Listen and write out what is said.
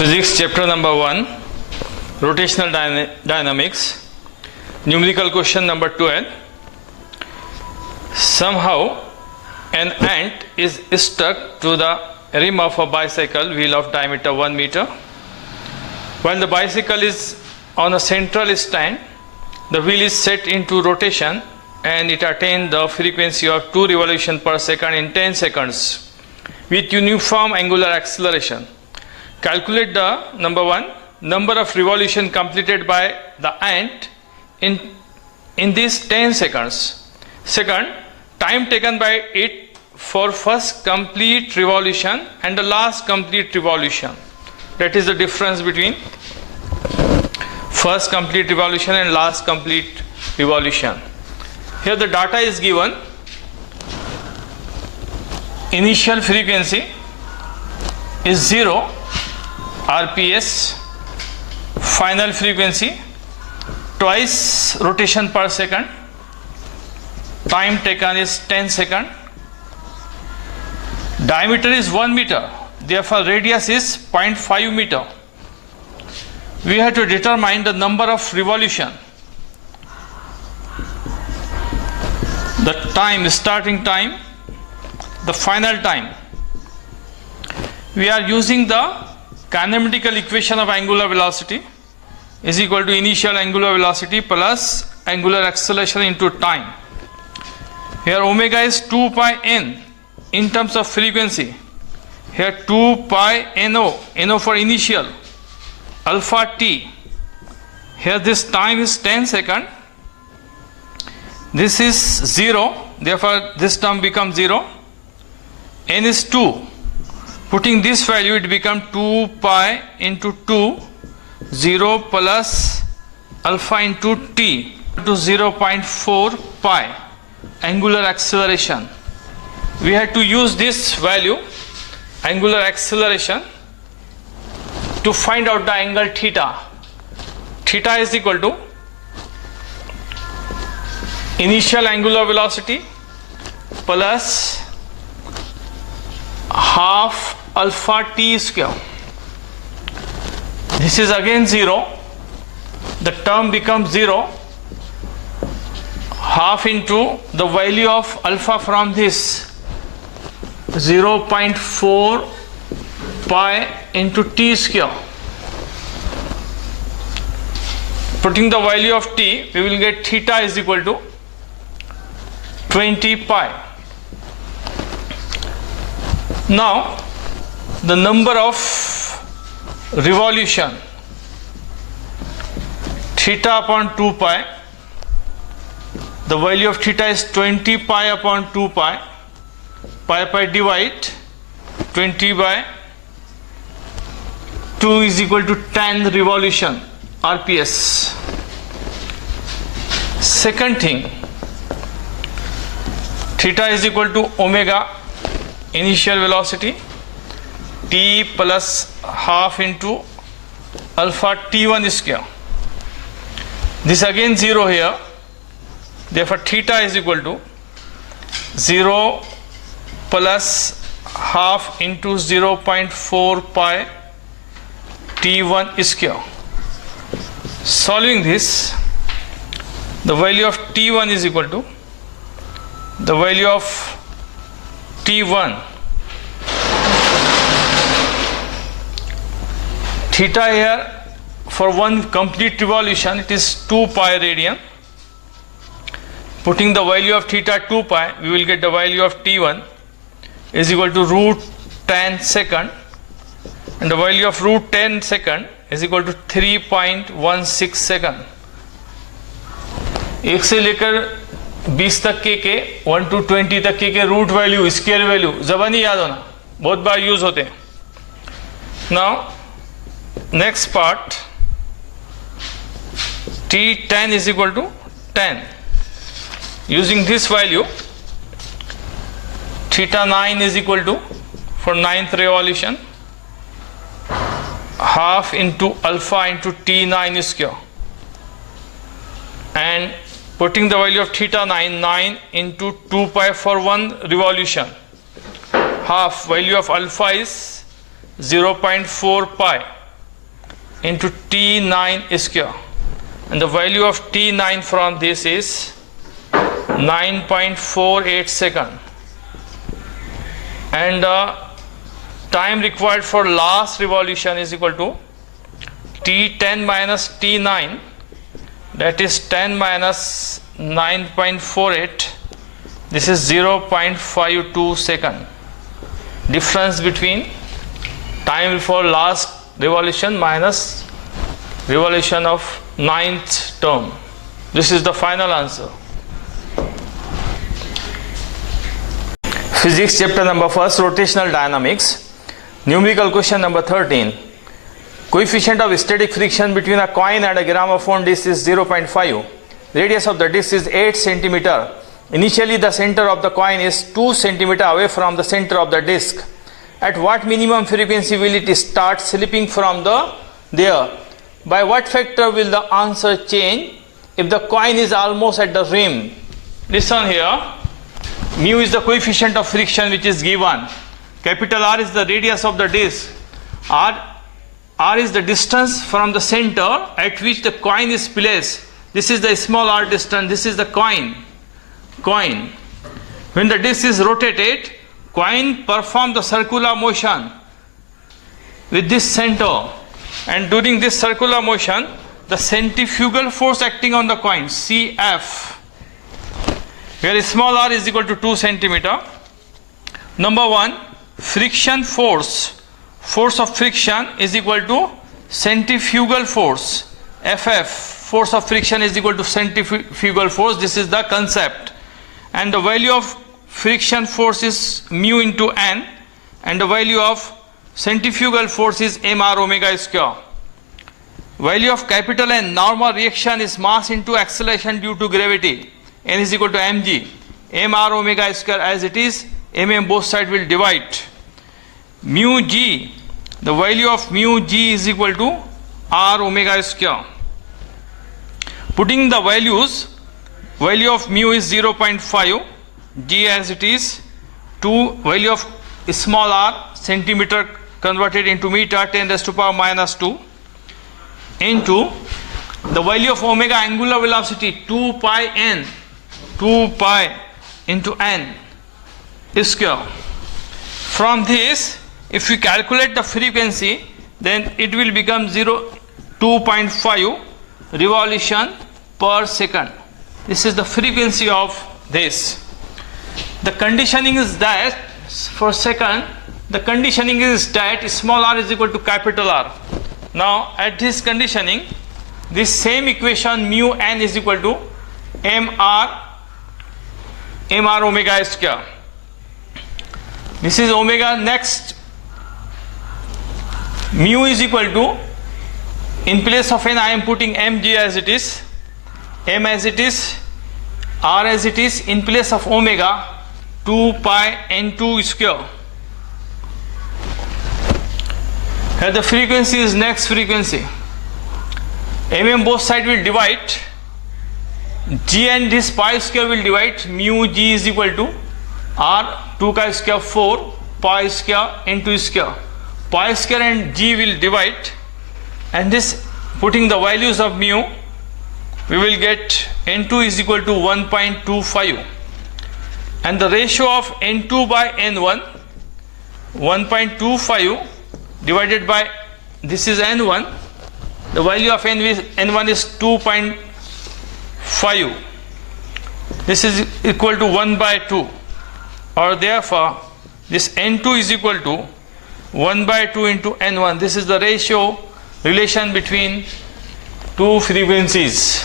Physics chapter number 1, rotational dynamics, numerical question number 12. Somehow an ant is stuck to the rim of a bicycle wheel of diameter 1 meter. While the bicycle is on a central stand, the wheel is set into rotation and it attains the frequency of 2 revolutions per second in 10 seconds with uniform angular acceleration. Calculate the number of revolutions completed by the ant in these 10 seconds. Second, time taken by it for first complete revolution and the last complete revolution. That is the difference between first complete revolution and last complete revolution. Here the data is given. Initial frequency is 0 RPS, final frequency twice rotation per second, time taken is 10 seconds, diameter is 1 meter, therefore radius is 0.5 meter. We have to determine the number of revolution, the time, starting time, the final time. We are using the kinematical equation of angular velocity is equal to initial angular velocity plus angular acceleration into time. Here omega is 2 pi n in terms of frequency. Here 2 pi no for initial, alpha t. Here this time is 10 seconds. This is 0, therefore this term becomes 0. N is 2. Putting this value, it becomes 2 pi into 2, 0 plus alpha into t to 0.4 pi angular acceleration. We have to use this value, angular acceleration, to find out the angle theta. Theta is equal to initial angular velocity plus half alpha t square. This is again 0. The term becomes 0. Half into the value of alpha from this 0.4 pi into t square. Putting the value of t, we will get theta is equal to 20 pi. Now the number of revolution, theta upon 2 pi, the value of theta is 20 pi upon 2 pi, pi divide 20 by 2 is equal to 10 revolution RPS. Second thing, theta is equal to omega initial velocity t plus half into alpha t1 square. This again 0 here, therefore theta is equal to 0 plus half into 0.4 pi t1 square. Solving this, the value of t1 is equal to the value of t1, theta here for one complete revolution it is 2 pi radian. Putting the value of theta 2 pi, we will get the value of t1 is equal to root 10 second, and the value of root 10 second is equal to 3.16 second. 1 से लेकर 20 तक के 1 to 20 तक के root value, square value ज़बानी याद होना, बहुत बार use होते हैं. Now next part, t10 is equal to 10. Using this value, theta 9 is equal to, for 9th revolution, half into alpha into t9 square, and putting the value of theta 9 into 2 pi for one revolution, half value of alpha is 0.4 pi into T9 square, and the value of T9 from this is 9.48 second, and time required for last revolution is equal to T10 minus T9, that is 10 minus 9.48, this is 0.52 second. Difference between time for last revolution minus revolution of 9th term. This is the final answer. Physics chapter number 1, rotational dynamics. Numerical question number 13. Coefficient of static friction between a coin and a gramophone disc is 0.5. Radius of the disc is 8 cm. Initially the center of the coin is 2 cm away from the center of the disc. At what minimum frequency will it start slipping from there? By what factor will the answer change if the coin is almost at the rim? Listen here. Mu is the coefficient of friction which is given. Capital R is the radius of the disc. R is the distance from the center at which the coin is placed. This is the small r distance. This is the coin. When the disc is rotated, coin performs the circular motion with this center, and during this circular motion, the centrifugal force acting on the coin, CF, where small r is equal to 2 cm. Number 1, friction force of friction is equal to centrifugal force, FF, force of friction is equal to centrifugal force. This is the concept, and the value of friction force is mu into n, and the value of centrifugal force is mr omega square. Value of capital N, normal reaction, is mass into acceleration due to gravity. N is equal to mg, mr omega square as it is, mm both sides will divide. Mu g, the value of mu g is equal to r omega square. Putting the values, value of mu is 0.5, g as it is, 2, value of small r, centimeter converted into meter, 10 raised to power minus 2, into the value of omega, angular velocity, 2 pi into n square. From this, if we calculate the frequency, then it will become 2.5 revolution per second. This is the frequency of this. The conditioning is that for second, the conditioning is that small r is equal to capital R. Now at this conditioning, this same equation mu n is equal to mr omega square. This is omega. Next, mu is equal to, in place of n I am putting mg as it is, m as it is, r as it is, in place of omega 2 pi n2 square. Here the frequency is next frequency. Mm both sides will divide. G and this pi square will divide. Mu g is equal to r 2 ka square 4 pi square n2 square. Pi square and g will divide, and this, putting the values of mu, we will get n2 is equal to 1.25, and the ratio of n2 by n1, 1.25 divided by, this is n1, the value of n1 is 2.5, this is equal to 1 by 2, or therefore this n2 is equal to 1 by 2 into n1. This is the relation between two frequencies.